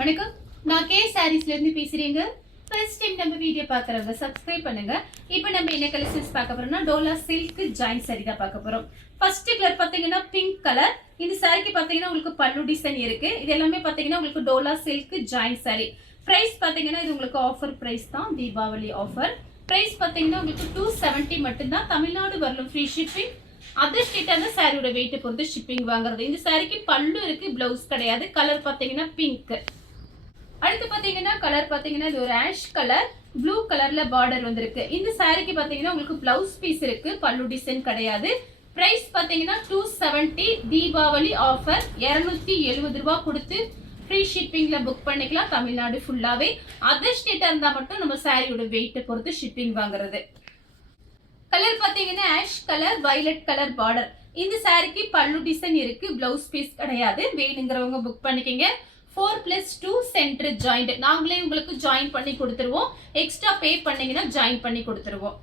வணக்கம், நான் கே சாரீஸ்ல இருந்து பேசுறேங்க. ஃபர்ஸ்ட் டைம் நம்ம வீடியோ பார்க்குறவங்க சப்ஸ்கிரைப் பண்ணுங்க. இப்போ நம்ம என்ன கலெக்ஷன்ஸ் பார்க்க போறோம்னா டோலா சில்க் ஜாயின் சாரி தான் பார்க்க போறோம். ஃபர்ஸ்ட் கலர் பார்த்தீங்கன்னா பிங்க் கலர். இந்த சாரிக்கு பார்த்தீங்கன்னா உங்களுக்கு பல்லு டிசைன் இருக்கு. இது எல்லாமே பார்த்தீங்கன்னா உங்களுக்கு டோலா சில்க் ஜாயின் சாரி. பிரைஸ் பார்த்தீங்கன்னா இது உங்களுக்கு ஆஃபர் பிரைஸ் தான், தீபாவளி ஆஃபர். பிரைஸ் பார்த்தீங்கன்னா உங்களுக்கு 270 மட்டும்தான். தமிழ்நாடு வரலும் ஃப்ரீ ஷிப்பிங். அதர் ஸ்டேட் அந்த சாரியோட வெயிட்டை பொறுத்து ஷிப்பிங் வாங்குறது. இந்த சாரிக்கு பல்லு இருக்கு, பிளவுஸ் கிடையாது. கலர் பார்த்தீங்கன்னா பிங்க். அடுத்து பாத்தீங்கன்னா கலர் பாத்தீங்கன்னா இது ஒரு ஆஷ் கலர், ப்ளூ கலர்ல பார்டர் வந்திருக்கு. இந்த சாரிக்கு பாத்தீங்கன்னா உங்களுக்கு பிளவுஸ் பீஸ் இருக்கு, பல்லு டிசைன் கிடையாது. பிரைஸ் பாத்தீங்கன்னா 270, தீபாவளி ஆஃபர். 270 ரூபாய் கொடுத்து ஃப்ரீ ஷிப்பிங்ல புக் பண்ணிக்கலாம் தமிழ்நாடு ஃபுல்லாவே. அதர் ஸ்டேட்டா இருந்தா மட்டும் நம்ம சாரியோட வெயிட்டை பொறுத்து ஷிப்பிங் வாங்குறது. கலர் பாத்தீங்கன்னா ash colour, violet colour border. இந்த சாரிக்கு பல்லு டிசைன் இருக்கு, பிளவுஸ் பீஸ் கிடையாது. வேணுங்கிறவங்க புக் பண்ணிக்கங்க. 4+2 சென்டர் ஜாயிண்ட் நாங்களே உங்களுக்கு ஜாயின் பண்ணி கொடுத்துருவோம். எக்ஸ்ட்ரா பே பண்ணீங்கன்னா ஜாயின் பண்ணி கொடுத்துருவோம்.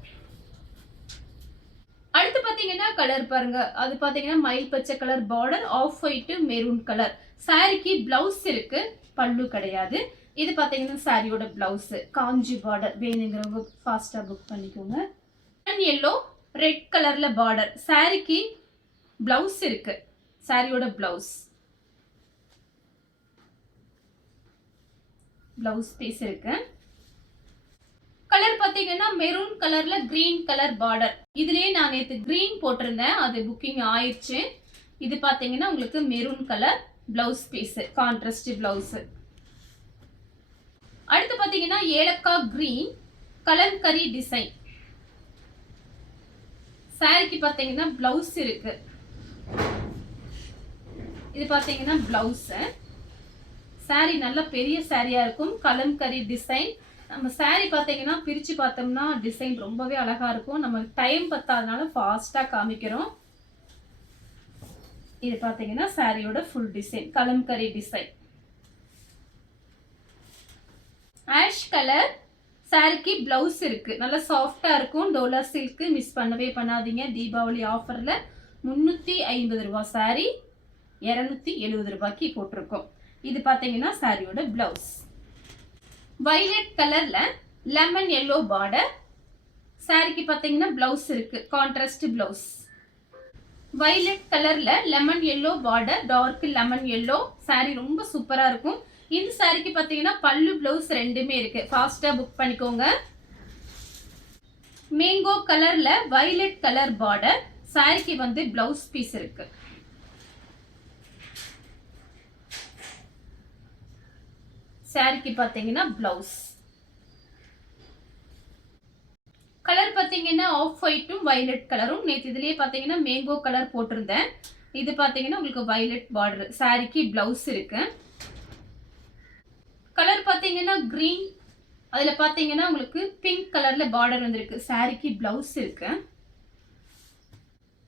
அடுத்து பாத்தீங்கன்னா கலர் பாருங்க, அது பாத்தீங்கன்னா மயில் பச்சை colour border, off white maroon colour. சாரிக்கு பிளவுஸ் இருக்கு, பல்லு கிடையாது. இது பாத்தீங்கன்னா சாரியோட பிளவுஸ், காஞ்சி பார்டர். வேணுங்கிறவங்க ஃபாஸ்டா புக் பண்ணிக்கோங்க. எல்லோ ரெட் கலர்ல பார்டர். சாரிக்கு பிளவுஸ் இருக்கு, சாரியோட பிளவுஸ் பிளவுஸ் பீஸ் இருக்கு. கலர் பாத்தீங்கன்னா மெரூன் கலர்ல கிரீன் கலர் பார்டர். இதுலயே நான் நேத்து கிரீன் போட்டிருந்தேன், அது புக்கிங் ஆயிடுச்சு. இது பாத்தீங்கன்னா உங்களுக்கு maroon colour blouse piece, contrast blouse. அடுத்து பாத்தீங்கன்னா ஏலக்காய் கிரீன் கலம்கரி டிசைன். சாரிக்கு பாத்தீங்கன்னா பிளவுஸ் இருக்கு. இது பாத்தீங்கன்னா பிளவுஸ். சாரி நல்ல பெரிய சாரியா இருக்கும், கலம்கரி டிசைன். நம்ம சாரி பார்த்தீங்கன்னா பிரிச்சு பார்த்தோம்னா டிசைன் ரொம்பவே அழகா இருக்கும். நம்ம டைம் பத்தாதனால ஃபாஸ்டா காமிக்கிறோம். இது பார்த்தீங்கன்னா சாரியோட full design, kalamkari design. Ash colour. சாரிக்கு பிளவுஸ் இருக்கு, நல்ல சாஃப்டா இருக்கும். டோலா சில்க் மிஸ் பண்ணவே பண்ணாதீங்க. தீபாவளி ஆஃபர்ல 350 ரூபாய் சாரி 270 ரூபாய்க்கு போட்டிருக்கோம். இது பாத்தீங்கன்னா சாரியோட பிளவுஸ். வயலட் கலர்ல லெமன் எல்லோ பார்டர். சாரிக்கு பாத்தீங்கன்னா பிளவுஸ் இருக்கு, கான்ட்ராஸ்ட் பிளவுஸ். வயலட் கலர்ல lemon yellow border, dark lemon yellow. Sari ரொம்ப சூப்பரா இருக்கும். இந்த சாரிக்கு பாத்தீங்கன்னா பல்லு பிளவுஸ் ரெண்டுமே இருக்கு, ஃபாஸ்டா புக் பண்ணிக்கோங்க. மேங்கோ கலர்ல வயலட் கலர் பார்டர். சாரிக்கு வந்து பிளவுஸ் பீஸ் இருக்கு. சாரிக்கு பாத்தீங்கன்னா பிளவுஸ். கலர் பாத்தீங்கன்னா ஆஃப் ஒயிட்டும் வயலட் கலரும். நேற்று இதுலயே பாத்தீங்கன்னா மேங்கோ கலர் போட்டிருந்தேன். இது பாத்தீங்கன்னா உங்களுக்கு வயலட் பார்டர். சாரிக்கு பிளவுஸ் இருக்கு. கலர் பாத்தீங்கன்னா கிரீன், அதுல பாத்தீங்கன்னா உங்களுக்கு பிங்க் கலர்ல பார்டர் வந்திருக்கு. சாரிக்கு பிளவுஸ் இருக்கு.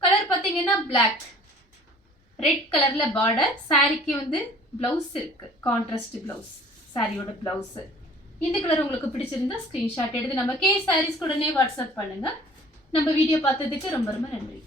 கலர் பாத்தீங்கன்னா பிளாக், ரெட் கலர்ல பார்டர். சாரிக்கு வந்து பிளவுஸ் இருக்கு, கான்ட்ராஸ்ட் பிளவுஸ். சாரியோட பிளவுஸ். இந்த கலர் உங்களுக்கு பிடிச்சிருந்தா ஸ்கிரீன்ஷாட் எடுத்து நம்ம கே சாரீஸ் உடனே வாட்ஸ்அப் பண்ணுங்க. நம்ம வீடியோ பார்த்ததுக்கு ரொம்ப ரொம்ப நன்றி.